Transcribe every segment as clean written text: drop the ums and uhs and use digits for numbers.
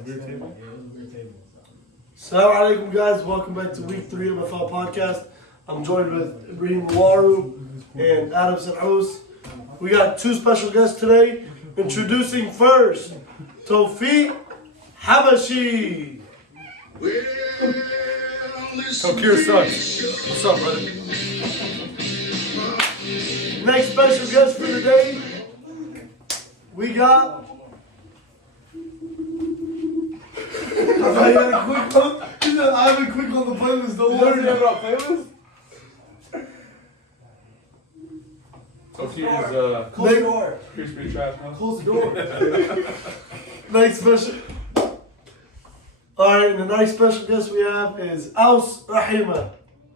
Assalamu alaikum guys, welcome back to week 3 of MFL podcast. I'm joined with Ibrahim Waru and Adam Sanous. We got 2 special guests today. Introducing first, Tawfiq Habashi. Tokir sucks. What's up, brother? Next special guest for the day, we got... I have a quick on the playlist, don't worry. You have it on playlist? Tokir's, Close the door. Tokir's pretty trash, man. Close the door. Next special. Alright, and the next special guest we have is Aus Rahima.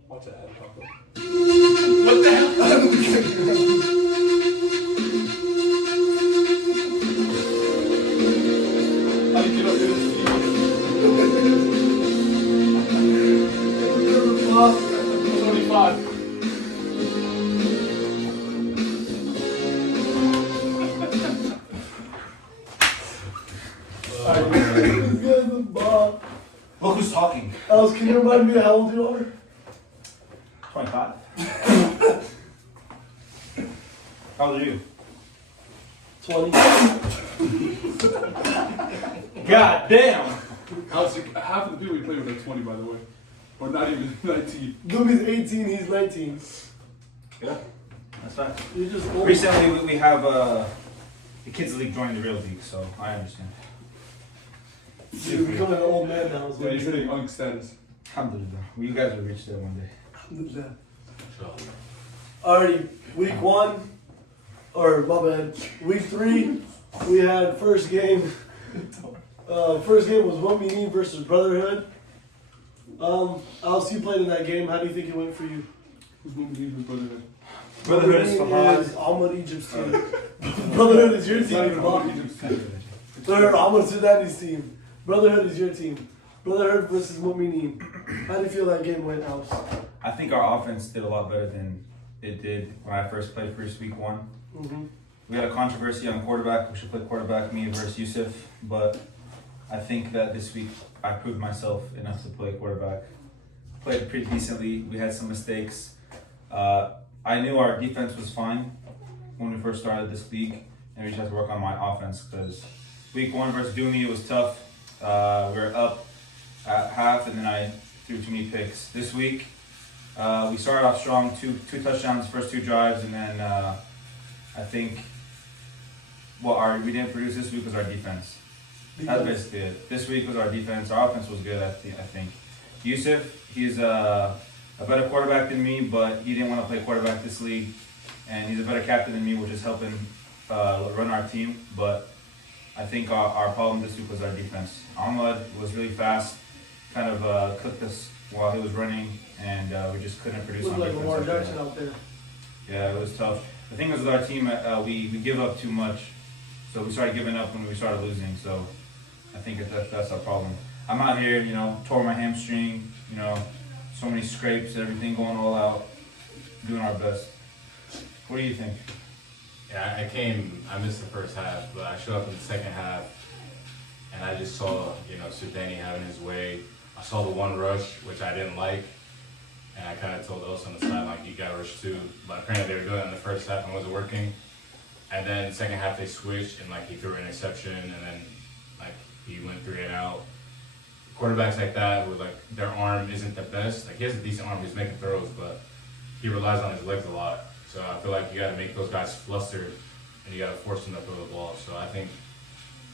Watch that ad pop up. What the hell? How do you get up to this? 25. Look who's talking. Aus, can you remind me how old you are? 25. How old are you? 20. God damn! Half of the people we play with are 20, by the way. Or not even 19. Doobie's 18, he's 19. Yeah, that's fine. You're just old. Recently, we have the kids league joined the real league, so I understand. You're becoming an old man now. Yeah, he's hitting unk status. Alhamdulillah. Well, you guys will reach there one day. Alrighty, week 1, or my bad, week 3, we had first game. First game was What We Need versus Brotherhood. Alice, you played in that game. How do you think it went for you? Who's moving to his brotherhood? Brotherhood is Fahad. is Ahmad Egypt's team. Brotherhood is your team. Brotherhood Ahmad Sudani's team. Brotherhood is your team. Brotherhood versus What We Need. How do you feel that game went, Alice? I think our offense did a lot better than it did when I first played week 1. Mm-hmm. We had a controversy on quarterback. We should play quarterback, me versus Yusuf. But I think that this week I proved myself enough to play quarterback. Played pretty decently. We had some mistakes. I knew our defense was fine when we first started this league, and we just had to work on my offense because week 1 versus Doomy, it was tough. We were up at half, and then I threw too many picks. This week, we started off strong, two touchdowns, first 2 drives, and then I think we didn't produce this week was our defense. That's basically it. This week was our defense. Our offense was good, I think. Yusuf, he's a better quarterback than me, but he didn't want to play quarterback this league. And he's a better captain than me, which is helping run our team. But I think our problem this week was our defense. Ahmad was really fast, kind of cooked us while he was running, and we just couldn't produce on Looked like defense. Lamar Jackson out there. Yeah, it was tough. The thing is with our team, we give up too much. So we started giving up when we started losing. So I think that's our problem. I'm out here, tore my hamstring, so many scrapes, everything going all out, doing our best. What do you think? Yeah, I missed the first half, but I showed up in the second half, and I just saw, Sudani having his way. I saw the one rush, which I didn't like, and I kind of told those on the sideline, you got rush too, but apparently they were doing it in the first half and it wasn't working. And then the second half they switched, and he threw an interception, and then he went 3 and out. Quarterbacks like that, who their arm isn't the best. He has a decent arm, he's making throws, but he relies on his legs a lot. So I feel like you got to make those guys flustered, and you got to force them to throw the ball. So I think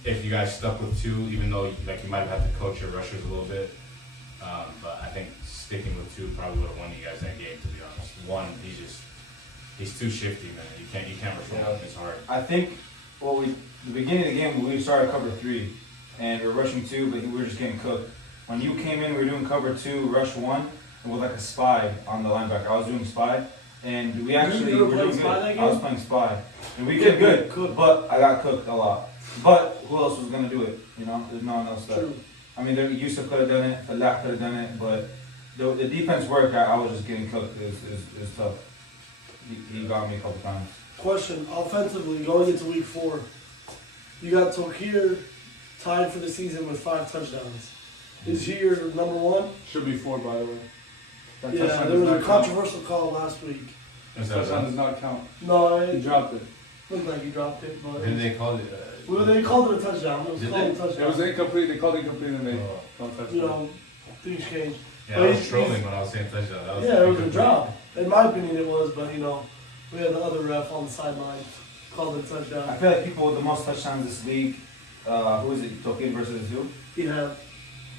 if you guys stuck with 2, even though you might have had to coach your rushers a little bit, but I think sticking with 2 probably would have won you guys that game. To be honest, 1 he's too shifty, man. You can't rush him. It's hard. I think the beginning of the game we started cover 3, and we were rushing 2, but we were just getting cooked. When you came in, we were doing cover 2, rush 1, and with a spy on the linebacker. I was doing spy, and we actually were doing good. I was playing spy, and we did good, but I got cooked a lot. But who else was gonna do it? There's no one else there. I mean, Yusuf could have done it, Falah could have done it, but the defense worked. I was just getting cooked. It was tough. He got me a couple times. Question, offensively, going into week 4, you got Tokir tied for the season with 5 touchdowns. Is he your number one? Should be 4, by the way. That Yeah, touchdown there does was a not count. controversial call last week. Is that Touchdown right? does not count. No, He it dropped it. looked like he dropped it, but Didn't they call it? well, they called it a touchdown. It was Did called a they? It was touchdown. incomplete. They called it incomplete and they Oh. don't touch You it. know, things change. Yeah, But I was he's- trolling when I was saying touchdown. That Yeah, it was a incomplete. drop. In my opinion, it was, but you know, we had the other ref on the sideline called it a I touchdown. feel like people with the most touchdowns this league, who is it? Tokyo versus who? He had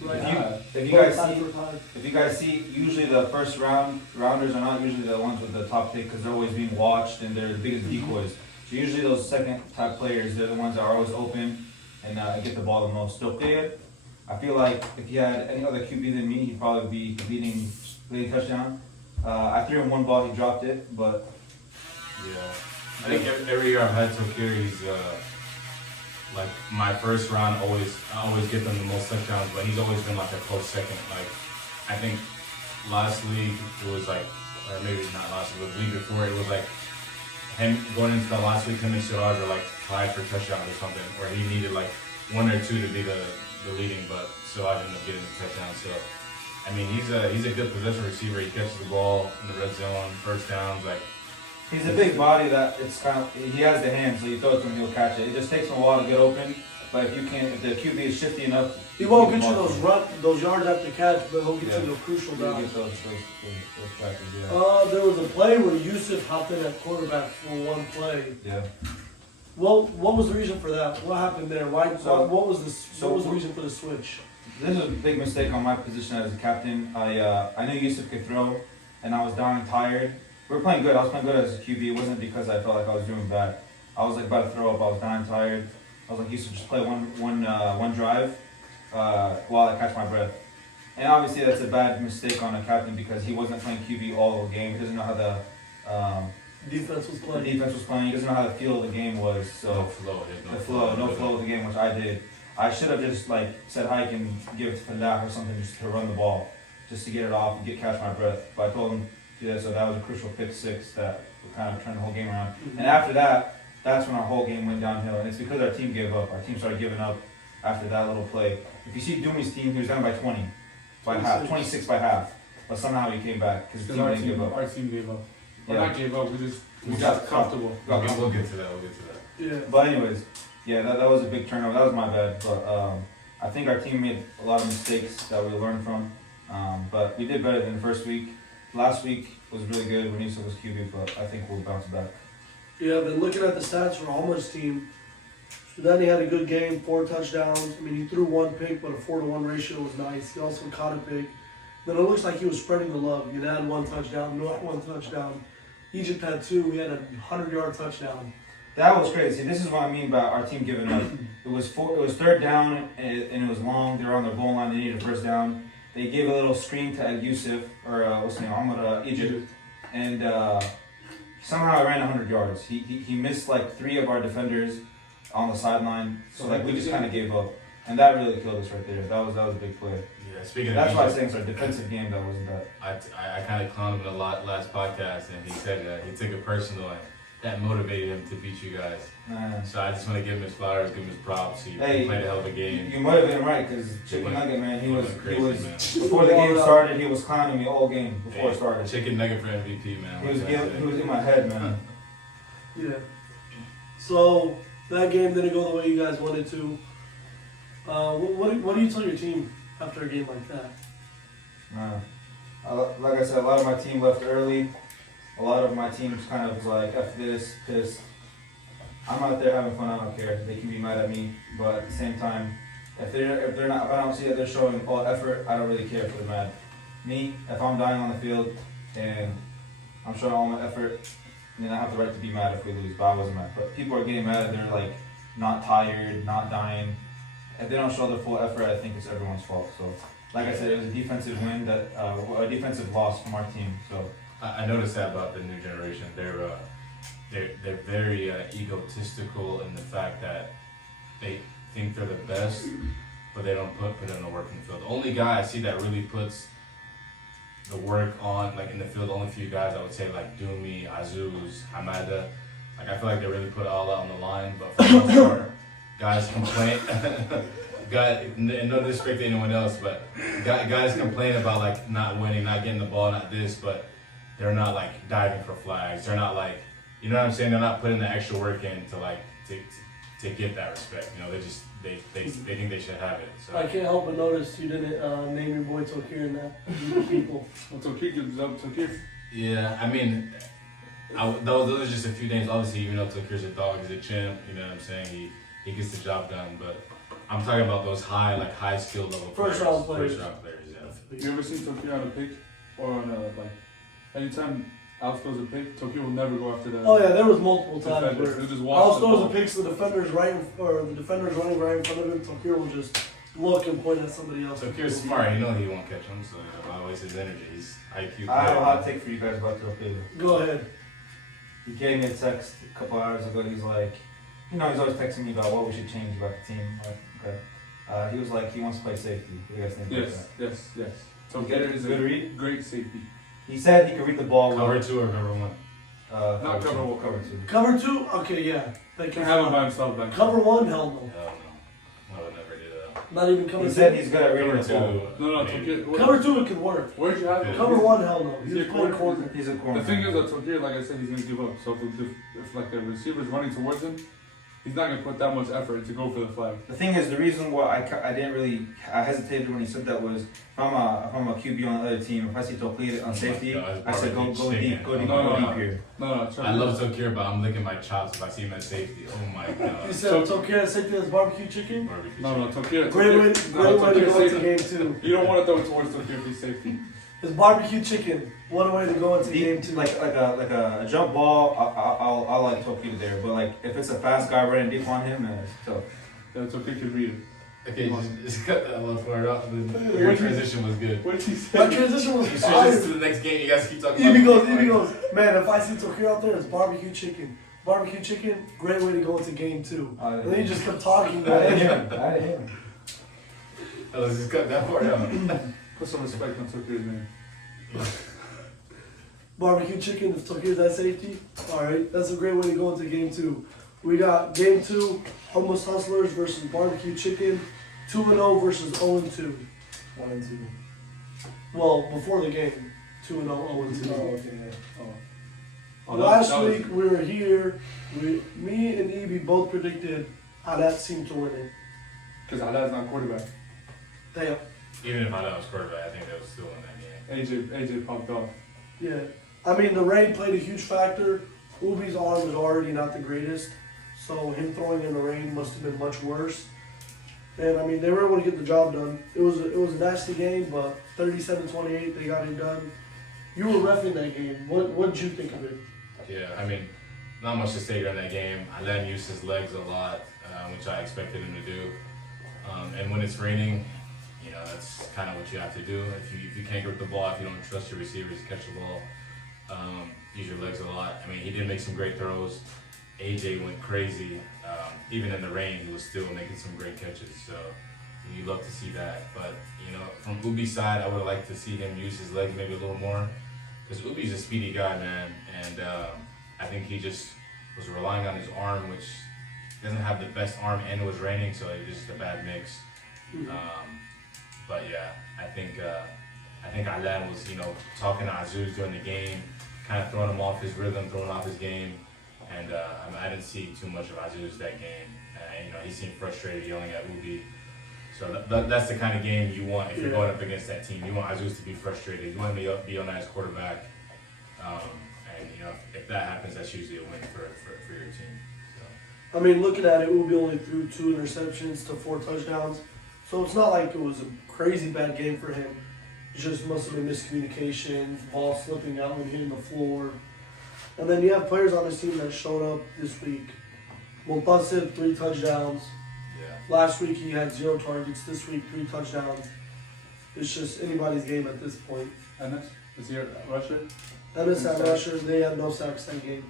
right If now. you, if you guys Time see, for time. if you guys see, usually the first rounders are not usually the ones with the top pick because they're always being watched and they're the biggest decoys. So usually those second type players, they're the ones that are always open and get the ball the most. Tokyo, I feel like if he had any other QB than me, he'd probably be leading touchdown. I threw him one ball, he dropped it, but Yeah, I think every year I've had Tokyo, he's like my first round. I always get them the most touchdowns, but he's always been like a close second. Like I think last league it was like, or maybe not last league, but the league before it was like him going into the last week. Him and Siraj are like tied for touchdowns or something, where he needed like 1 or 2 to be the leading, but Siraj ended up getting the touchdown. So. I mean, he's a good possession receiver. He catches the ball in the red zone, first downs. Like he's a big body that it's kind of, he has the hands, so you throw it to him, he'll catch it. It just takes him a while to get open, but if the QB is shifty enough, He won't get you those yards after catch, but he'll get you the crucial He'll downs. get those catches, yeah. There was a play where Yusuf hopped in at quarterback for one play. Yeah. Well, what was the reason for that? What happened there? What was the reason for the switch? This was a big mistake on my position as a captain. I knew Yusuf could throw, and I was down and tired. We were playing good. I was playing good as a QB. It wasn't because I felt like I was doing bad. I was like about to throw up. I was down and tired. I was like, Yusuf, just play one drive while I catch my breath. And obviously that's a bad mistake on a captain because he wasn't playing QB all the game. He doesn't know how the Defense was playing. defense was playing. He doesn't know how the feel of the game was. So no flow. no flow of the game, which I did. I should have just like said hike and give it to Falah or something just to run the ball, just to get it off and catch my breath. But I told him to do that, so that was a crucial pick 6 that kind of turned the whole game around. And after that, that's when our whole game went downhill, and it's because our team gave up. Our team started giving up after that little play. If you see Doomy's team, he was down by 20, by half, 26 by half, but somehow he came back because the team didn't give up. Our team gave up. Or Yeah. not gave up, we got got comfortable. Got We'll get to that. Yeah. But anyways, yeah, that was a big turnover. That was my bad. But I think our team made a lot of mistakes that we learned from. But we did better than the first week. Last week was really good when Yusuf was QB, but I think we'll bounce back. Yeah, but looking at the stats for Alma's team, Sudani had a good game, 4 touchdowns. I mean, he threw 1 pick, but a 4-to-1 ratio was nice. He also caught a pick. Then it looks like he was spreading the love. Yunnan had 1 touchdown, North 1 touchdown. Egypt had 2. We had a 100-yard touchdown. That was crazy. This is what I mean by our team giving up. It was 3rd down and it was long. They were on their goal line. They needed a first down. They gave a little screen to Yusuf or what's his name, Ahmad Egypt, and somehow I ran 100 yards. He missed like 3 of our defenders on the sideline. So like we just kind of gave up, and that really killed us right there. That was a big play. Yeah, speaking That's of why I Egypt, say it's our defensive game that wasn't that. I kind of clowned him a lot last podcast, and he said he took it personal, and that motivated him to beat you guys. So I just want to give him his flowers, give him his props. He Hey, played a hell of a game. You motivated him right because Chicken went- Nugget man, he was crazy, man. before the game started, he was clowning me all game before it Hey, started. Chicken nugget for MVP, man. He was in my head, man. Yeah. So that game didn't go the way you guys wanted to. What do you tell your team after a game like that? Like I said, a lot of my team left early. A lot of my team's kind of was like, F this, pissed. I'm out there having fun, I don't care. They can be mad at me, but at the same time, if I don't see that they're showing all effort, I don't really care if they're mad. Me, if I'm dying on the field and I'm showing all my effort, then I have the right to be mad if we lose, but I wasn't mad. But people are getting mad, they're like not tired, not dying. If they don't show their full effort, I think it's everyone's fault. So, like I said, it was a defensive win, a defensive loss from our team. So I noticed that about the new generation. They're very egotistical in the fact that they think they're the best, but they don't put in the work in the field. The only guy I see that really puts the work on, like in the field, the only few guys I would say like Dumi, Azuz, Hamada. Like I feel like they really put it all out on the line, but for the most part, guys complain. and no disrespect to anyone else, but guys complain about like not winning, not getting the ball, not this, but they're not like diving for flags. They're not like, you know what I'm saying? They're not putting the extra work in to like to get that respect. You know, they think they should have it. So I can't help but notice you didn't name your boy Tokir in that group of people. Well, Tokir. yeah, I mean, those are just a few names. Obviously, you know, Tokir's a dog, he's a champ. You know what I'm saying? He gets the job done, but I'm talking about those high skill level First round players. First round players, yeah. You ever seen Tokir on a pick or on a like? Anytime Alex throws a pick, Tokir will never go after that. Oh yeah, there was multiple times defender. where He'll just I'll watch the throw ball. the picks, the defender's the defender's running right in front of him. Tokir will just look and point at somebody else. Tokir's smart. You know he won't catch him, so you know, always his energy. He's IQ. I have a player. hot take for you guys about Tokyo. Go ahead. He gave me a text a couple hours ago. He's like, you know, he's always texting me about what we should change about the team. Like, okay. He was like, he wants to play safety. What do you guys think about that? Yes. Good- Tokir is good a read? great safety. He said he could read the ball Cover well. 2 or cover 1. Not cover one. Cover two. Cover 2? Okay, yeah. They Can have him by himself back. Cover 1? Hell no. Hell no. I would never do that. Not even cover He 2. said he's good at reading Cover the 2. ball. No, I mean, Tokir. Cover 2 it could work. Where'd you have him? Cover 1, hell no. Is He's he a playing corner? corner. He's a corner. The thing is that Tokir, like I said, he's gonna give up. So if like the receiver's running towards him, he's not gonna put that much effort to go for the flag. The thing is, the reason why I hesitated when he said that was, if I'm a QB on the other team, if I see Tokyo on safety, God, I said go deep, go deep, No, go no. deep here. No, I love Tokir, but I'm licking my chops if I see him at safety. Oh my You god. said Tokir safety as barbecue chicken? Barbecue No, chicken. Tokir. Great way to go into game 2. You don't want to throw it towards Tokir if he's safety. It's barbecue chicken. What a way to go into game 2. Like a jump ball, I'll like Tokyo there, but like if it's a fast guy running deep on him, it's tough. Yeah, Tokir can read it. Okay, just cut that one part out. Your transition was good. What did he say? My transition was You switch this to fire. the next game. You guys keep talking Evie about goes, man, if I see Tokir out there, it's barbecue chicken. Barbecue chicken, great way to go into game 2. And then you just kept talking. I didn't hear him. Let's just cut that part out. Put some respect on Tokir's name. Barbecue chicken, if Tokir's at safety. Alright, that's a great way to go into game 2. We got game 2, Homeless Hustlers versus Barbecue Chicken. 2-0 versus 0-2. 1-2. Well, before the game, 2-0, 0-2. Oh, okay. Oh, Last that was- week we were here. Me and Evie both predicted how that seemed to win it. Because Haddad's not quarterback. Damn. Even if I was quarterback, I think they was still in that game. AJ popped off. Yeah. I mean, the rain played a huge factor. Ubi's arm was already not the greatest, so him throwing in the rain must have been much worse. And I mean, they were able to get the job done. It was a nasty game, but 37-28, they got it done. You were reffing that game. What did you think of it? Yeah, I mean, not much to say during that game. I let him use his legs a lot, which I expected him to do. And when it's raining, you know, that's kind of what you have to do. If you can't grip the ball, if you don't trust your receivers to catch the ball, use your legs a lot. I mean, he did make some great throws. AJ went crazy. Even in the rain, he was still making some great catches. So you love to see that. But, you know, from Ubi's side, I would like to see him use his legs maybe a little more. Because Ubi's a speedy guy, man. And I think he just was relying on his arm, which doesn't have the best arm, and it was raining, so it was just a bad mix. But yeah, I think Alan was, you know, talking to Azuz during the game, kind of throwing him off his rhythm, throwing off his game. And I didn't see too much of Azuz that game. You know, he seemed frustrated, yelling at Ubi. So that's the kind of game you want if you're going up against that team. You want Azuz to be frustrated. You want him to be on as quarterback. And you know, if that happens, that's usually a win for your team. So. I mean, looking at it, Ubi only threw 2 interceptions to 4 touchdowns. So it's not like it was a crazy bad game for him. It just must have been miscommunication, ball slipping out and hitting the floor. And then you have players on this team that showed up this week. Montasib, 3 touchdowns. Yeah. Last week he had 0 targets. This week, 3 touchdowns. It's just anybody's game at this point. Ennis? Is he a rusher? Ennis at rusher, they had no sacks that game.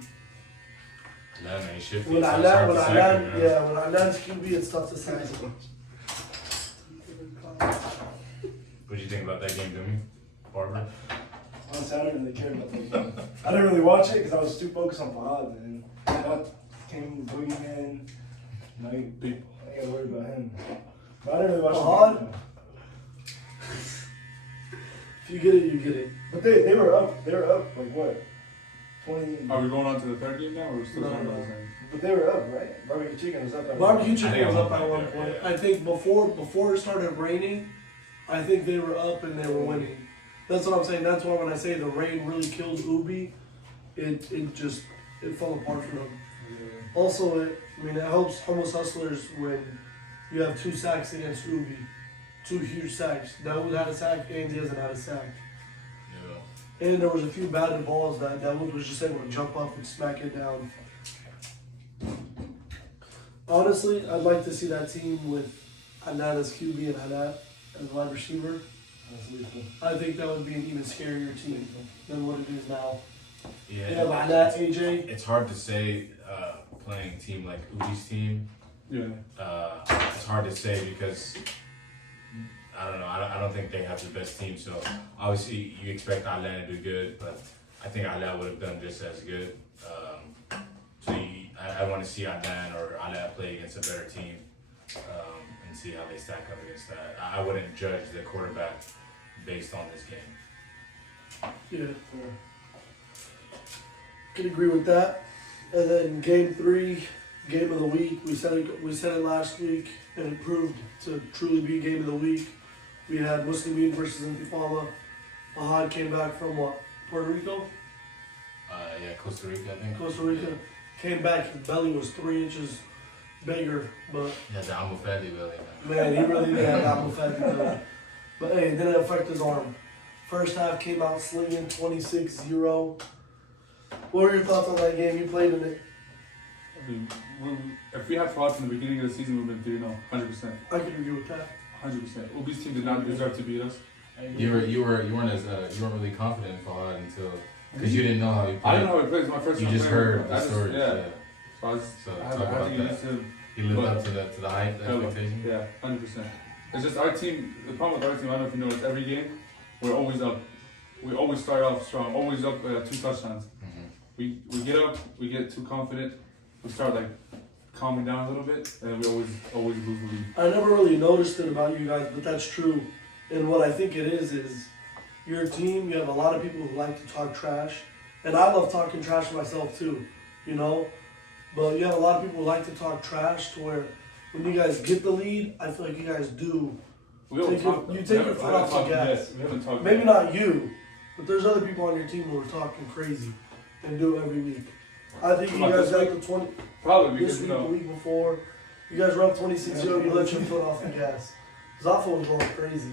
Yeah, man, he's shifty. When so I it's hard land, to sack him, man. when I land's QB, it's tough to sack him. What do you think about that game, Jimmy? Barber? Honestly, I didn't really care about those games. I didn't really watch it because I was too focused on Fahad, and that came Boogeyman. I gotta worry about him. But I didn't really watch Fahad? the game. If you get it, you get it. But they were up. They were up like what? 20. Are we going on to the third game now, or are we still No, talking about no. the same? But they were up, right? Barbecue chicken was up. At Barbecue I chicken think was I'm up up at right one there, point. yeah. I think before it started raining, I think they were up and they were winning. That's what I'm saying. That's why when I say the rain really killed Ubi, it fell apart for them. Also, it helps Hummus Hustlers when you have 2 sacks against Ubi. 2 huge sacks. Dawood had a sack, Andy hasn't had a sack. Yeah. And there was a few batted balls that Dawood was just able to jump up and smack it down. Honestly, I'd like to see that team with Haddad as QB and Haddad as wide receiver. That's lethal. I think that would be an even scarier team than what it is now. Yeah. Yeah, but Haddad, AJ, It's hard to say playing a team like Udi's team. Yeah. It's hard to say because I don't know. I don't think they have the best team. So obviously you expect Alan to do good, but I think Alan would have done just as good. I want to see Alan or Alan play against a better team and see how they stack up against that. I wouldn't judge the quarterback based on this game. yeah, can agree with that. And then game 3, game of the week. We said it last week, and it proved to truly be game of the week. We had Muslimin versus Intifada. Ahad came back from what? Puerto Rico? Yeah, Costa Rica, I think. Costa Rica. Came back, his belly was 3 inches bigger, but Yeah, the Amufadi belly. man, he really did have apple fat belly. But hey, it didn't affect his arm. First half came out slinging 26-0. What were your thoughts on that game? You played in it. I mean, if we had fought from the beginning of the season, we'd have been 3-0, 100%. I could agree with that. 100%. Ubi's team did not deserve to beat us. You weren't really confident in Fahad until because you didn't know how he played. I don't know how he plays. My first You time just playing heard him. the I just- stories. Yeah. So I talk had about to get that. used to him. He lived But- up to the hype, the Hella. expectation. Yeah, 100%. It's just our team. The problem with our team, I don't know if you noticed, every game we're always up. We always start off strong. Always up 2 touchdowns. Mhm. We get up. We get too confident. We start like calming down a little bit, and we always lose the lead. I never really noticed it about you guys, but that's true. And what I think it is your team, you have a lot of people who like to talk trash. And I love talking trash myself too, you know? But you have a lot of people who like to talk trash to where when you guys get the lead, I feel like you guys do. We don't Take your- talk. you we take haven't- your we foot haven't off the talked gas. yet. We haven't talked. Maybe yet. not you, but there's other people on your team who are talking crazy and do it every week. I think you Like guys this got the 20, Probably this because week, you the know. week before. You guys were up 26-0, you let your foot off the gas. Zaffa was going crazy.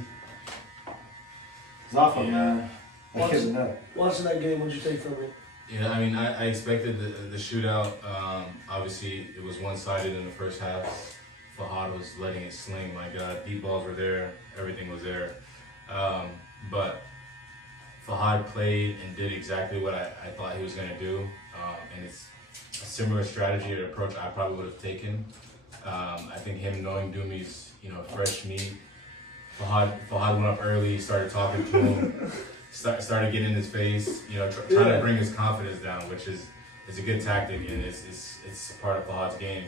Zaffa, Yeah. man. That Watch- kid's a nut. Watching that game, what'd you take from it? Yeah, I mean, I expected the shootout. Obviously, it was one-sided in the first half. Fahad was letting it sling. My God, deep balls were there. Everything was there. But Fahad played and did exactly what I thought he was going to do. And it's a similar strategy or approach I probably would have taken. I think him knowing Dumi's, fresh meat. Fahad went up early, started talking to him. Started getting in his face, trying to bring his confidence down, which is a good tactic, and it's part of Fahad's game.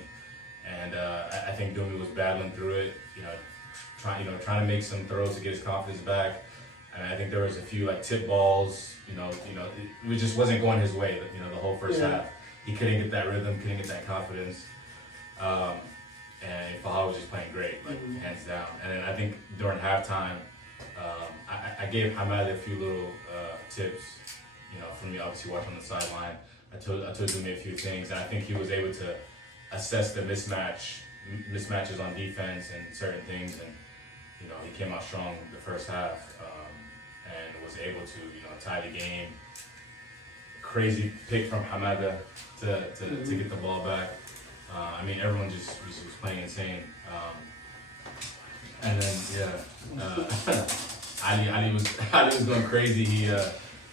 And I think Dumi was battling through it, trying to make some throws to get his confidence back. And I think there was a few like tip balls, it just wasn't going his way, the whole first half. He couldn't get that rhythm, couldn't get that confidence. And Fahad was just playing great, hands down. And then I think during halftime, I gave Hamad a few little tips, from me obviously watching on the sideline. I told him a few things, and I think he was able to assess the mismatches on defense and certain things, and he came out strong the first half and was able to tie the game. Crazy pick from Hamada to get the ball back. Everyone just was playing insane. And then Ali was going crazy.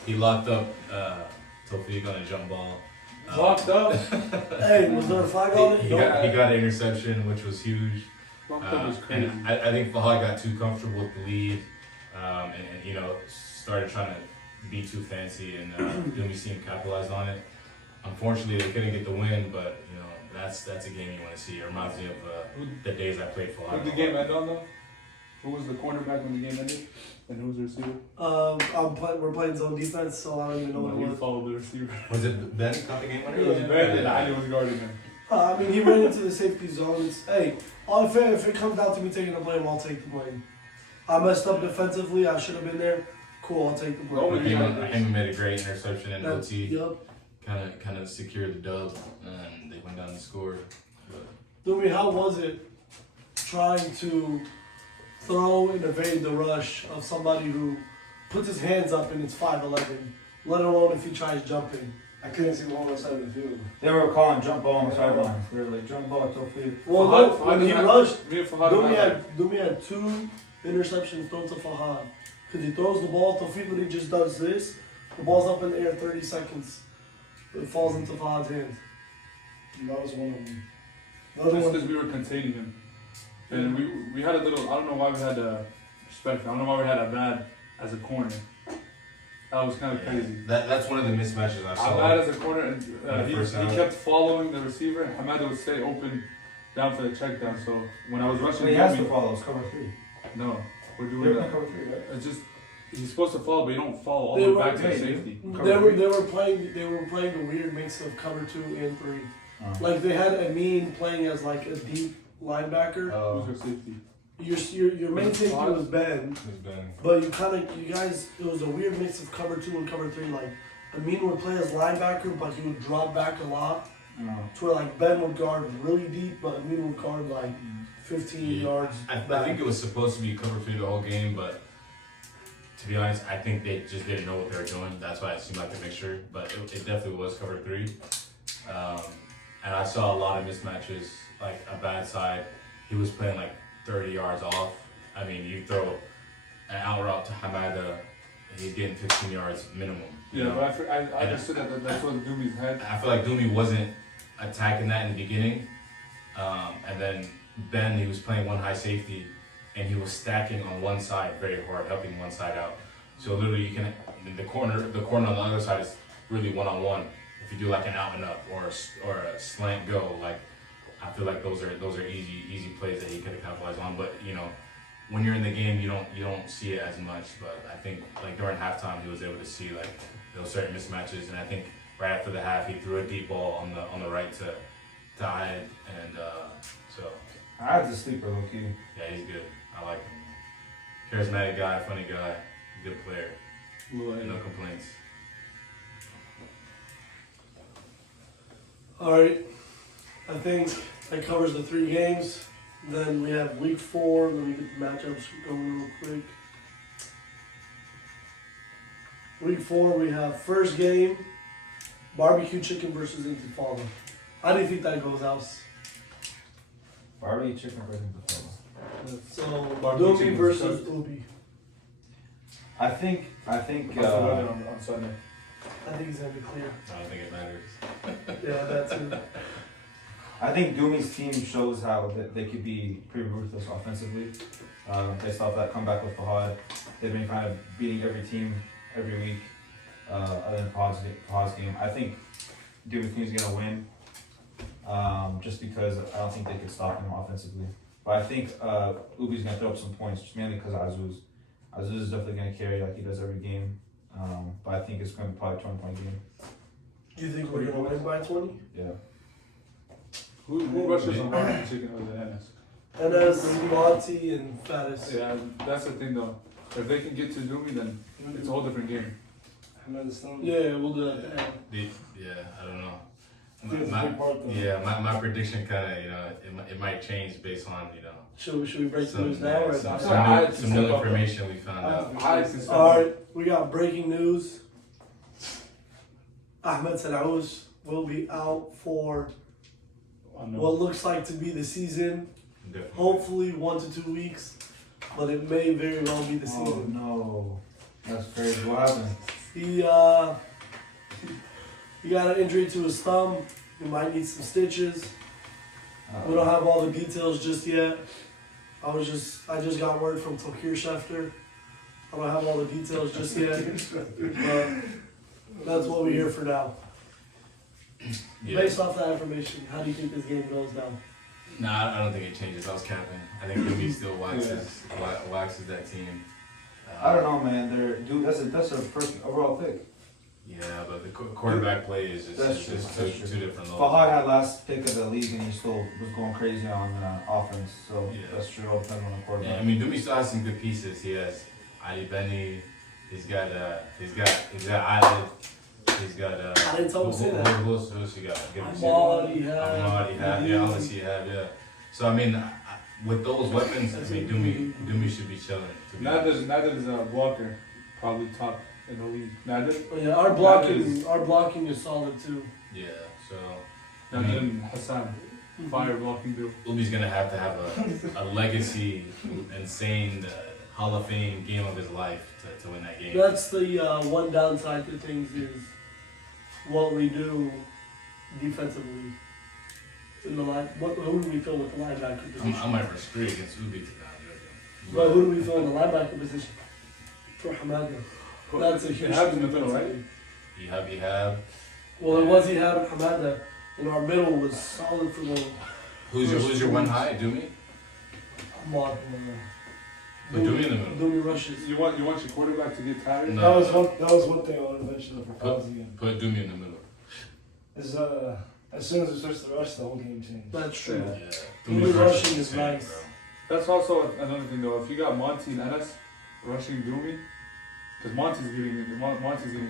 He locked up Tawfiq on a jump ball. Locked up. Hey, was there a flag on it? He got an interception, which was huge. Locked up was crazy. And I think Fahad got too comfortable with the lead, and started trying to be too fancy, and Dumi seemed capitalized on it. Unfortunately, they couldn't get the win, but that's a game you want to see. It reminds me of the days I played for. What did the game end on though? Who was the cornerback when the game ended? And who was the receiver? We're playing zone defense, so I don't even know what it You was. followed the receiver. Was it Ben caught the game winner? It was Yeah. Ben, and I was guarding him. I mean, he ran into the safety zones. Hey, if it comes down to me taking the blame, I'll take the blame. I messed up defensively. I should have been there. Cool, I'll take the blame. Raheem made a great interception in That's- OT. Yep. Kind of secured the dub, and they went down and scored. Dumi, how was it trying to throw and evade the rush of somebody who puts his hands up and it's 5'11", let alone if he tries jumping? I couldn't see one on the side of the field. They were calling jump ball on the sidelines. They were like, jump ball, it's field. Well, Fahad- look, when Fahad he had- rushed, Me and Fahad Dumi had 2 interceptions thrown to Fahad. Because he throws the ball, Tawfiq literally just does this. The ball's up in the air 30 seconds. It falls into Fahad's hands. And that was one of them. The other Just one, because we were containing him. And we had a little, I don't know why we had respect. I don't know why we had a bad as a corner. That was kind of crazy. That's one of the mismatches I saw. Hamad as a corner, and The first he half. kept following the receiver. Hamad would stay open down for the check down. So when I was rushing, He has to Dumi- follow. It's cover 3. no, we're They're doing not that. cover 3, right? It's just he's supposed to follow, but you don't follow all They the way were- back to the hey, safety. they were playing a weird mix of cover 2 and 3. Like they had Amin playing as like a deep linebacker. Who's your safety? Your main safety was Ben, It's been- but you guys, it was a weird mix of cover 2 and cover 3. Like Amin would play as linebacker, but he would drop back a lot. To where like Ben would guard really deep, but Amin would guard like 15 Yeah. yards I back. think it was supposed to be cover 3 the whole game, but to be honest, I think they just didn't know what they were doing. That's why it seemed like a mixture, but it definitely was cover 3. And I saw a lot of mismatches, like a bad side. He was playing like 30 yards off. I mean, you throw an out route to Hamada, he's getting 15 yards minimum. you Yeah, know? but I understood that's what Dumi's had. I feel like Dumi wasn't attacking that in the beginning. And then Ben, he was playing one high safety and he was stacking on one side very hard, helping one side out. So literally you can, the corner on the other side is really one-on-one. If you do like an out and up or a slant go, like I feel like those are easy plays that he could have capitalized on. But you know, when you're in the game, you don't see it as much. But I think like during halftime, he was able to see like those certain mismatches. And I think right after the half, he threw a deep ball on the right to Ayed, and so I had to sleeper low key. yeah, he's good. I like him. Charismatic guy, funny guy, good player. No complaints. Alright, I think that covers the 3 games. Then we have week 4, let me get the matchups going real quick. Week 4, we have first game, barbecue chicken versus Intifada. How do you think that goes out? Barbie chicken breading buffalo. So, Barbecue Dumi chicken versus versus- Ubi. I think. How's the weather on Sunday? I think he's gonna be clear. I don't think it matters. Yeah, that's it. I think Dumi's team shows how they could be pretty ruthless offensively. Based off that comeback with Fahad, they've been kind of beating every team every week, other than Fahad's game. I think Dumi's team's gonna win, just because I don't think they could stop him offensively. But I think Ubi's gonna throw up some points, just mainly because Azuz. Azuz is definitely gonna carry like he does every game. But I think it's gonna be probably a 20-point game. Do you think we're gonna win by 20? Yeah. Who rushes on barbecue chicken other than Ennis? And that's Monty and Fatis. Yeah, that's the thing though. If they can get to Dumi, then it's a whole different game. I understand. Yeah, we'll do that at the end. Yeah, I don't know. I think it's a big part though. Yeah, my prediction kind of, it might change based on, Should we break the some, news now or some, not? some I new, had to some new step up. information we found out. Alright, we got breaking news. Ahmed Saraous will be out for what looks like to be the season. Definitely. Hopefully 1 to 2 weeks, but it may very well be the Oh season. no, that's crazy. What happened? He got an injury to his thumb. He might need some stitches. We don't have all the details just yet. I just got word from Tokir Schefter. I don't have all the details just yet, but that's what we hear for now. Yeah. Based off that information, how do you think this game goes down? Nah, I don't think it changes. I was capping. I think Jimmy still waxes that team. I don't know, man. That's a first overall pick. Yeah, but the quarterback play is just, That's true, just that's two true. different levels. Fahad had last pick of the league and he still was going crazy on offense. So Yeah. that's true. All depends on the quarterback. Yeah, I mean, Dumi still has some good pieces. He has Ali Benny. He's got Ali. He's got I didn't tell him to say that. Who else you got? Ahmad, you have. Ahmad, you have. Yeah, honestly, you have. Yeah. So I mean, with those weapons, I mean, Dumi should be chilling. To be honest. Nader is a blocker, probably top in the league. Nader. Oh, yeah, our blocking is solid too. Yeah. So Nader and Hassan, fire blocking dude. Ubi's gonna have a legacy, insane Hall of Fame game of his life to win that game. That's the one downside to things is what we do defensively. In the line, who do we fill with the linebacker position? I might rush 3 against Ubi tonight. But who do we fill in the linebacker position? For Hamada. That's a huge Ihab's in the middle, right? You have. Well, it was Ihab and Hamada, and our middle was solid for the Who's your one high? Dumi? Ahmad. Put Dumi in the middle. Dumi rushes. You want your quarterback to get tired? No. That was one thing I wanted to mention for Fawzi again. Put Dumi in the middle. Is as soon as we switch to rush, the whole game changed. That's true. Yeah. Dumi's rushing is insane, nice. bro. That's also another thing though. If you got Monty and Enes rushing Dumi, because Monty's getting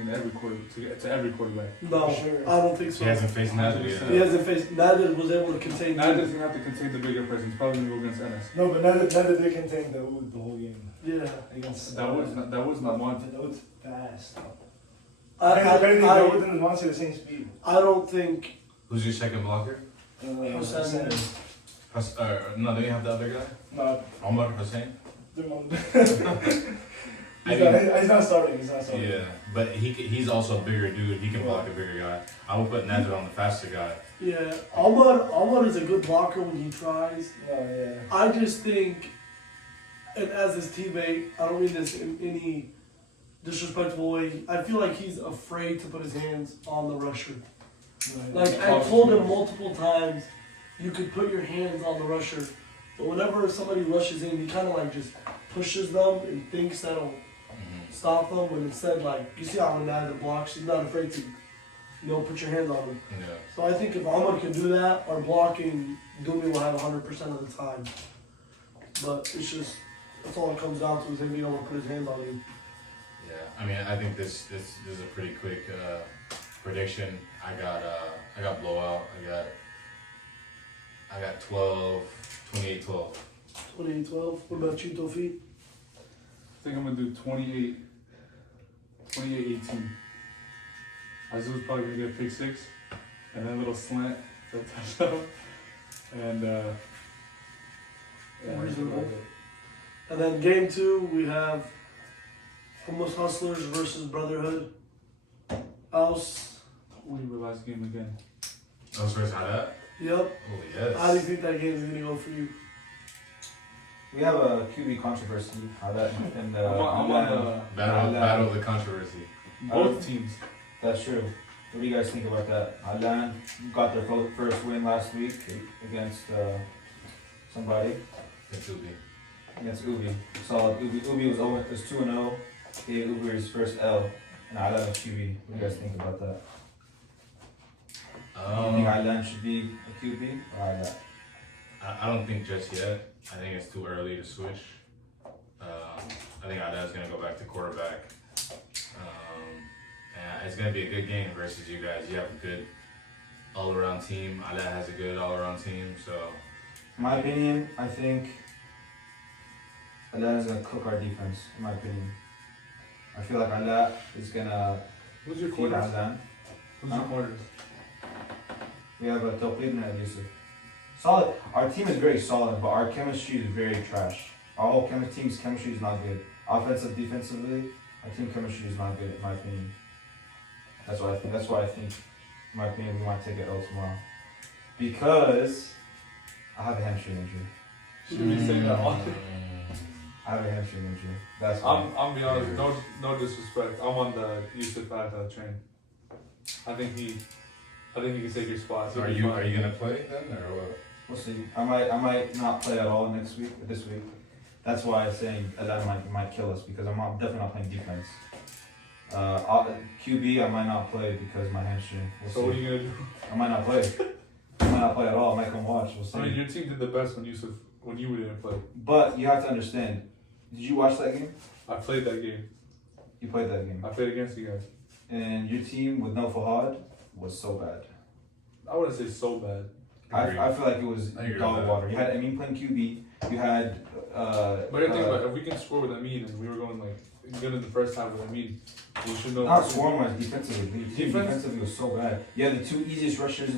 in every quarter to every quarterback. No, Sure. I don't think so. He hasn't faced Nader He yet. hasn't faced. Nader was able to contain. Nader's gonna have to contain the bigger person. He's probably gonna go against Enes. No, but neither did contain the whole game Yeah. against. That was not Monty. That was fast. I Dawood and Monty the same speed. don't think. Who's your second blocker? Hussein. No, then you have the other guy? No, Omar Hussein? he's not starting. Yeah, but he's also a bigger dude. He can block a bigger guy. I would put Nader on the faster guy. Yeah, Ahmad is a good blocker when he tries. Oh yeah. I just think, and as his teammate, I don't mean this in any disrespectful way. I feel like he's afraid to put his hands on the rusher. Like I told him multiple times, you could put your hands on the rusher, but whenever somebody rushes in, he kind of like just pushes them and thinks that'll stop them. When instead, like you see how Nader blocks, he's not afraid to, put your hands on him. Yeah. So I think if Ahmad can do that, our blocking, Dumi will have 100% of the time. But it's just, that's all it comes down to is him being able to put his hands on you. Yeah, I mean, I think this is a pretty quick prediction. I got blowout. I got 28-12. 28-12. What about you, Tawfiq? I think I'm gonna do 28-18. Azul's probably gonna get a pick 6, and then a little slant for a touchdown. And Reasonable. And then game 2, we have Hummus Hustlers versus Brotherhood. House. we realized game again. Oh, so it's how that? Yep. Oh, yes. How do you think that game is gonna go for you? We have a QB controversy. How that and I'm on the Battle of the controversy. both teams. That's true. What do you guys think about that? Alan got their first win last week against somebody. It's Ubi. Against Ubi. Solid. Ubi was 2-0. Gave Ubi his first L. And Alan was QB. What do you guys think about that? Do you think Alan should be a QB or Alan? I don't think just yet. I think it's too early to switch. I think Adam's gonna go back to quarterback. And it's gonna be a good game versus you guys. You have a good all-around team. Ada has a good all-around team. So, In my opinion, I think Alan is gonna cook our defense. In my opinion, I feel like Alan is gonna Who's your feed quarters? Alan. Who's your quarters? We have a Tawqid and Yusuf. Solid. Our team is very solid, but our chemistry is very trash. Our whole team's chemistry is not good. Offensive, defensively, our team chemistry is not good, in my opinion. That's what I think. That's why I think, in my opinion, we might take it L tomorrow. Because I have a hamstring injury. Should we say that all? I have a hamstring injury. That's why. I'm be honest, no disrespect. I'm on the Yusuf train. I think I think he can take your spot. So are you gonna play then or what? We'll see. I might not play at all this week. That's why I'm saying that might kill us because definitely not playing defense. QB I might not play because of my hamstring. We'll So see. what are you gonna do? I might not play. I might not play at all. I might come watch. We'll see. I mean, your team did the best when you didn't play. But you have to understand. Did you watch that game? I played that game. You played that game. I played against you guys. And your team with no Fahad was so bad. I wouldn't say so bad. I feel like it was I agree with dog that. water. You had Amin playing QB. You had. But the thing about if we can score with Amin and we were going like good in the first half with Amin, we should know. Not scoring wise, defensively. The team Defense? defensively was so bad. Yeah, the two easiest rushers,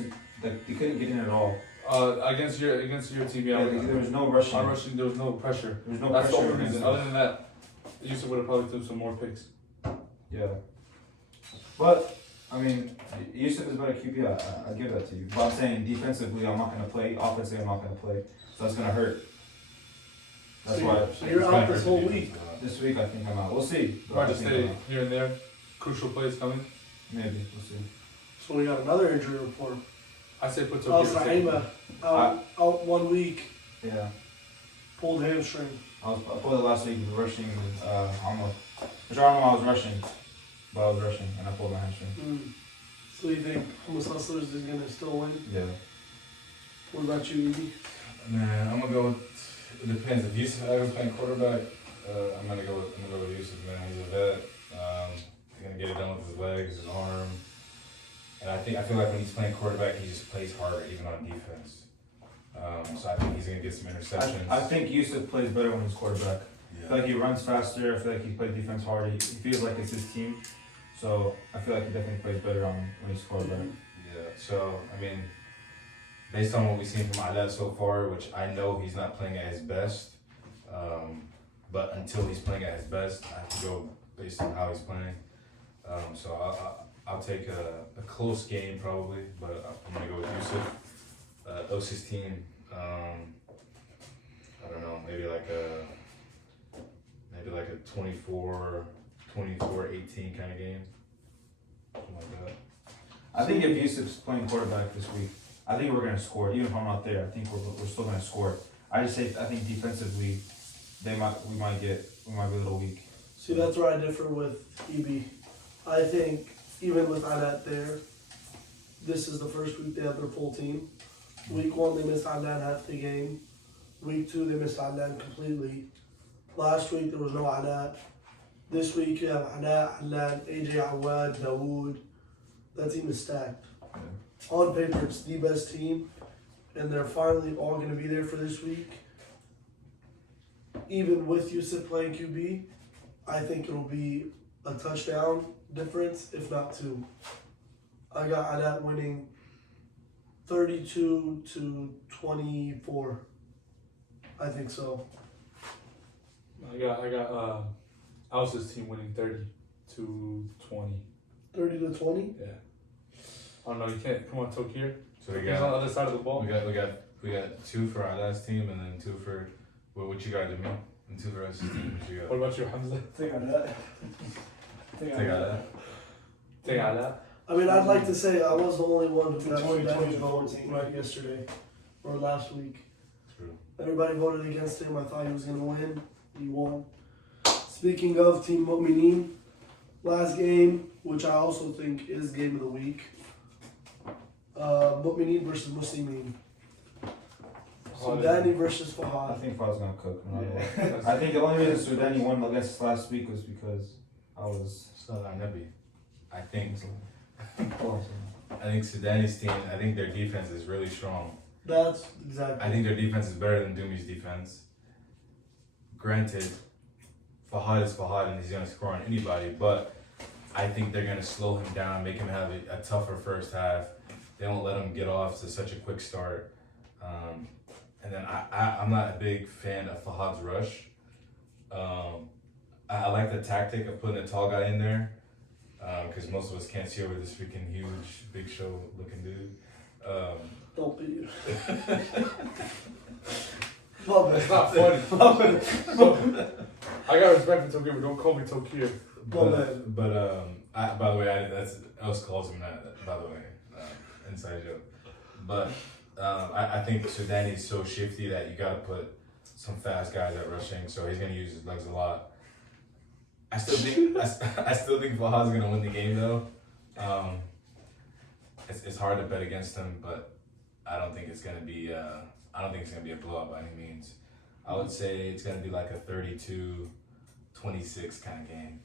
like they couldn't get in at all. Against your team, yeah. There was no rushing. Our rushing, there was no pressure. There was no That's the pressure. only reason. against Other us. than that, Yusuf would have probably threw some more picks. Yeah. But I mean, Yusuf is better QB. I give that to you. But I'm saying defensively, I'm not gonna play. Offensively, I'm not gonna play. So that's gonna hurt. That's why So you're out this whole week. this week I think I'm out. We'll see. Hard to I think stay I'm out. here and there. Crucial plays coming. Maybe we'll see. So we got another injury report. I say put Oh, Tokyo. Saima out 1 week, Yeah. pulled hamstring. I pulled it last week rushing. I don't know. I don't know I was rushing, but I was rushing and I pulled my hamstring. So you think Hummus Hustlers is gonna still win? Yeah. What about you, Edie? Man, I'm gonna go with, it depends. If Yusuf Adams playing quarterback, I'm gonna go with Yusuf, man. He's a vet. He's gonna get it done with his legs, his arm. And I feel like when he's playing quarterback, he just plays harder, even on defense. So I think he's gonna get some interceptions. I think Yusuf plays better when he's quarterback. I Yeah. feel like he runs faster. I feel like he plays defense harder. He feels like it's his team. So I feel like he definitely plays better when he's quarterback. Yeah, so, I mean, based on what we've seen from Alet so far, which I know he's not playing at his best, but until he's playing at his best, I have to go based on how he's playing. So I'll take a close game probably, but I'm going to go with Yusuf. O16, I don't know, maybe like a 24-18 kind of game. Something like that. I think if Yusuf's playing quarterback this week, I think we're gonna score. Even if I'm not there, I think we're still gonna score. I think defensively, we might be a little weak. See, that's where I differ with EB. I think even with Adat there, this is the first week they have their full team. Week 1 they missed Adat half the game. Week 2 they missed Adat completely. Last week there was no Adat. This week you have Adat, AJ Awad, Dawood. That team is stacked. Yeah. On paper it's the best team, and they're finally all going to be there for this week. Even with Yusuf playing QB, I think it'll be a touchdown difference, if not 2. I got Adat winning 32-24. I think so. I got Alice's team winning 30-20. 30-20? Yeah. Oh no, you can't come on Tokyo. So we He's on got the other side of the ball. we got 2 for Alet's team and then 2 for what you got to me and 2 for us team. What you got? What about you, Hamza? Take on that. Take Alet. Take Ala. I mean, I'd like to say I was the only one who got 2020 Sudan's vote 14. right yesterday, or last week. True. Everybody voted against him. I thought he was going to win. He won. Speaking of Team Mu'mineen, last game, which I also think is game of the week, Mu'mineen versus Muslimin. Sudani versus I Fahad. think Fahad's gonna cook. No matter what. Yeah. I think the only reason Sudani won against us last week was because I was. Salah Nabi. I think Close. Sudani's team. I think their defense is really strong. That's exactly. I think their defense is better than Dumi's defense. Granted, Fahad is Fahad and he's gonna score on anybody, but I think they're gonna slow him down, make him have a tougher first half. They don't let him get off to such a quick start. And then I'm not a big fan of Fahad's rush. I like the tactic of putting a tall guy in there because most of us can't see over this freaking huge, big show looking dude. Don't be. Love It's it. not funny. I got respect for Tokyo, but don't call me Tokyo. Well, man. But by the way, that's Els calls him that. By the way, inside joke. But I think Sudani's so shifty that you gotta put some fast guys at rushing, so he's gonna use his legs a lot. I still think Fahad's gonna win the game though. It's hard to bet against him, but I don't think it's gonna be a blowout by any means. I would say it's gonna be like a 32-26 kind of game.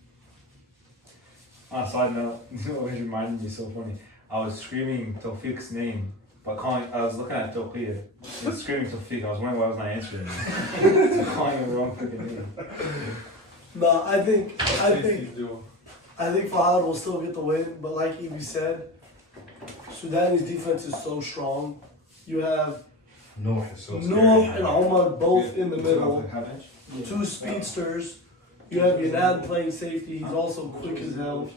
On a side note, what reminded me so funny. I was screaming Tawfiq's name, but I was looking at Tawfiq and screaming Tawfiq. I was wondering why I was not answering. Calling him the wrong freaking name. No, I think Fahad will still get the win, but like Evie said, Sudani's defense is so strong. You have Noah is so scary. Noah and Omar both in the middle, Yeah. two speedsters. You have Yanad playing safety, he's also quick as hell.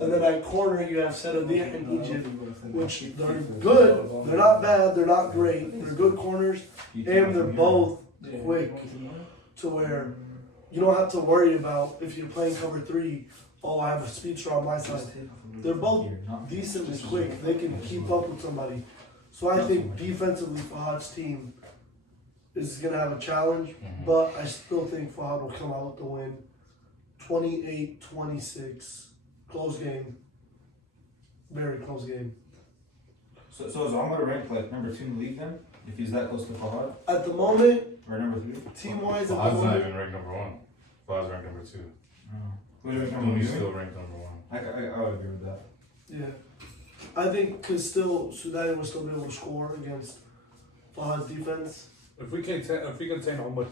And then at corner you have Sedadir and Egypt, which they're good. They're not bad, they're not great. They're good corners, and they're both quick to where you don't have to worry about if you're playing cover 3, oh, I have a speedster on my side. They're both decently quick. They can keep up with somebody. So I think defensively Fahad's team is going to have a challenge, but I still think Fahad will come out with the win. 28-26. Close game. Very close game. So is Omar ranked like number 2 in the league then? If he's that close to Fahad? At the moment, Or number 3? team-wise, at the Fahad's not moment, even ranked number 1. Fahad's ranked number 2. Who's ranked number 1? Dooney's still ranked number 1. I would agree with that. yeah. I think because still, Sudan will still be able to score against Fahad's defense. If we contain Omar,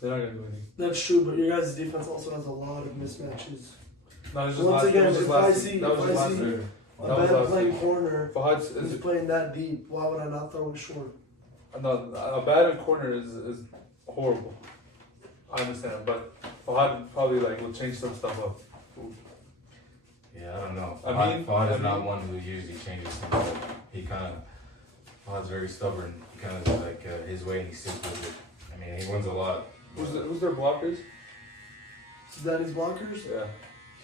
they're not gonna do anything. That's true, but your guys' defense also has a lot of mismatches. No, it's just Once last, again, it was just if last, I see- that was if just I last see- year. A That was bad last playing year. corner Fahad's is playing that deep. Why would I not throw it short? no, a bad corner is horrible. I understand, but Fahad probably will change some stuff up. Yeah, I don't know. I mean- Fahad is not one who usually changes things. Fahad's very stubborn. He kind of does his way and he sticks with it. I mean, he wins a lot. Who's their blockers? Sudanese blockers? Yeah.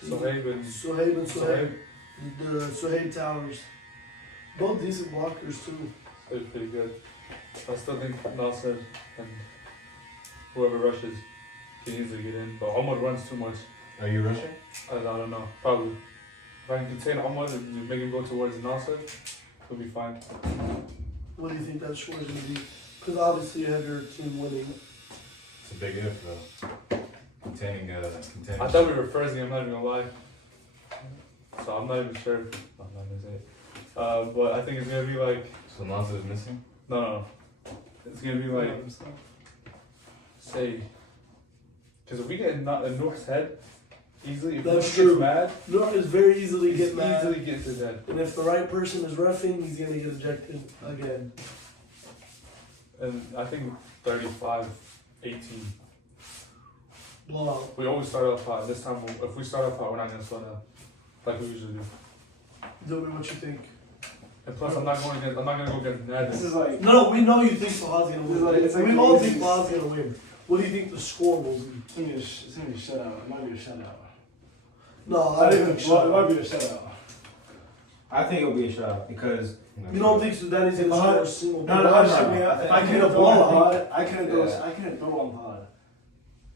Sohaib and Sohaib and Sohaib. The Sohaib Towers. Both decent blockers too. They're pretty good. I still think Nasser and whoever rushes can easily get in, but Omar runs too much. Are you rushing? I don't know. Probably. If I can contain Omar and make him go towards Nasser, he'll be fine. What do you think that score is going to be? Because obviously you have your team winning. It's a big if though. Containing. I thought we were first game, I'm not even gonna lie. So I'm not even sure. I'm not gonna say it. But I think it's gonna be So Nasser is missing? no. It's gonna be say, because if we get in North's head easily, if That's North true. gets mad, North is very easily he get mad. easily gets his head. And if the right person is roughing, he's going to get ejected again. And I think 35-18. Blowout. We always start off hot. This time, if we start off hot, we're not gonna slow down like we usually do. Tell me what you think. And plus, I'm not gonna go against Ned. This is like No, we know you think Fahad's going to win. It's like we all easy. think Fahad's going to win. What do you think the score will be? it's gonna be a shutout. It might be a shutout. No, I I think think it might be a shutout. I think it'll be a shutout because you don't think Sudanese going to score a single No, goal? I Get couldn't a throw ball, on I Pod. I couldn't throw on Pod.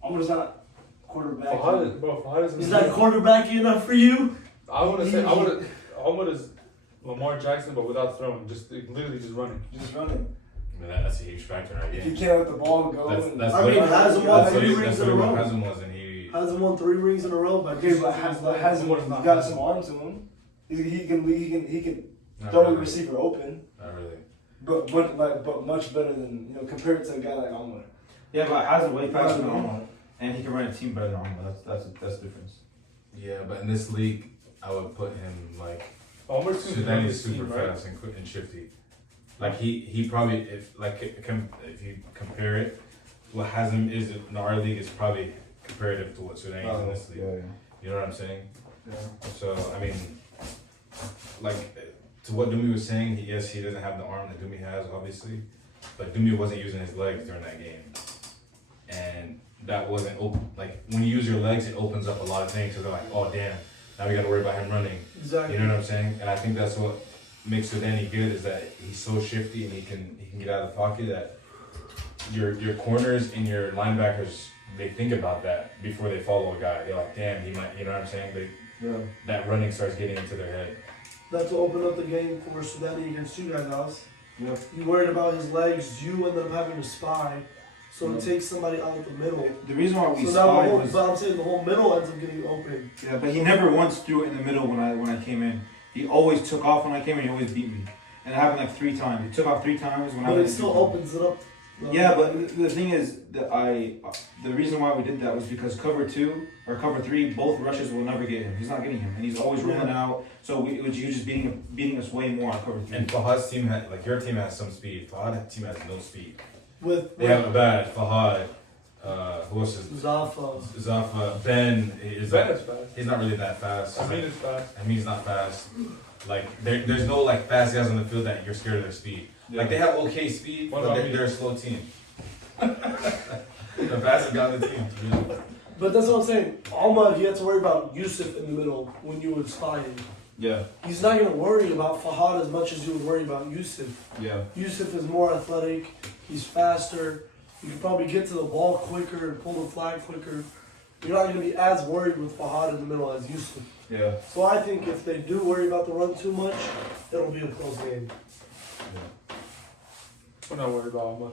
Omar's not quarterback. Fahad is. Is that quarterback enough for you? I would is Lamar Jackson, but without throwing, literally just running. Just running. I mean, that's a huge factor in our If you game. can't let the ball go. That's and- I mean, Haslam won that's 3 rings in a row. Haslam was, and he. Hasn't won 3 rings in a row, but Okay, but Haslam not got some arm to him. He can Not throw the really. receiver open, Not really. but much better than compared to a guy like Omar. yeah, but Hazard way faster than Omar, and he can run a team better than Omar. That's the difference. Yeah, but in this league, I would put him Omar's too Sudan young is to team, super right? fast and quick and shifty. He probably if you compare it, what Hazm is in our league is probably comparative to what Sudan is in this league. You know what I'm saying? Yeah. So I mean, to what Dumi was saying, he doesn't have the arm that Dumi has, obviously, but Dumi wasn't using his legs during that game, and that wasn't open. When you use your legs, it opens up a lot of things. So they're like, oh damn, now we got to worry about him running. exactly. You know what I'm saying? And I think that's what makes Sudani good is that he's so shifty and he can get out of the pocket that your corners and your linebackers, they think about that before they follow a guy. They're like, damn, he might, you know what I'm saying? Yeah. That running starts getting into their head. That's to open up the game for Sudani against you guys, Alice. Yeah. You worried about his legs, you end up having to spy. So it takes somebody out the middle. The reason why we So now the spied whole, was but I'm saying the whole middle ends up getting open. yeah, but he never once threw it in the middle when I came in. He always took off when I came in. He always beat me, and it happened like 3 times. He took off 3 times when I. But went it to still do- opens it up. Yeah, but the thing is that the reason why we did that was because cover 2 or cover 3, both rushes will never get him. He's not getting him, and he's always rolling out. So you're just beating us way more on cover 3. And Fahad's team like your team has some speed. Fahad's team has no speed. With They have a bad Fahad. Who else is Zafa. Zafa? Ben is Ben is fast. he's not really that fast. I mean, it's fast. I mean, he's not fast. Like there's no like fast guys on the field that you're scared of their speed. Like they have okay speed, What but about me? they're a slow team. The fastest guy on the team. You know? But that's what I'm saying. Alma, he had to worry about Yusuf in the middle when you would spy him. Yeah, He's not going to worry about Fahad as much as you would worry about Yusuf. yeah. Yusuf is more athletic. He's faster. You can probably get to the ball quicker and pull the flag quicker. You're not going to be as worried with Fahad in the middle as Yusuf. Yeah. So I think if they do worry about the run too much, it'll be a close game. We're not worried about him,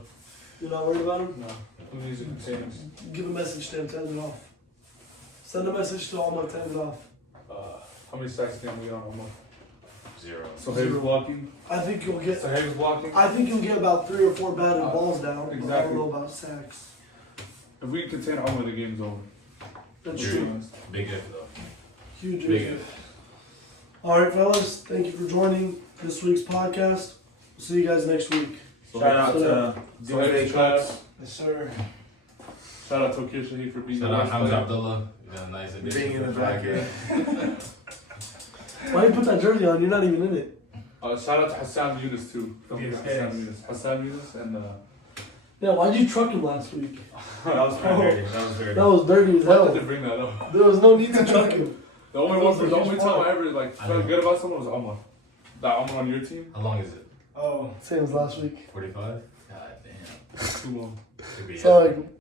You're not worried about him? no. I'm using containers. Give a message to him, tell him it off. Send a message to Alma, tell him it off. How many sacks can we get on him? 0. So he's blocking. I think you'll get. So he's blocking. I think you'll get about 3 or 4 batted balls down. But I exactly. don't know about sacks. If we contain Alma, the game's over. That's True. true. Big if though. Huge. Big issue. if. All right, fellas. Thank you for joining this week's podcast. We'll see you guys next week. So Shout out So to So hey, Cuts. Yes, sir. Shout out to Tokyo Shahid for being Shout the out worst Hamza player. Abdullah. You got a nice addition Being in to the flag back game. Why you put that jersey on? You're not even in it. Shout out to Hassan Yunus too. Don't Yes, forget Hassan yes. Yunus. Hassan Yunus and Yeah, why'd you truck him last week? That was kind of dirty. That was dirty. That was dirty as why did hell. they bring that up? There was no need to truck him. The only That was one, a the huge only time part. I ever like I felt know. good about someone was Alma. That Alma on your team, How long is it? Oh. Same as last week. 45? God damn. too long. Could be Sorry.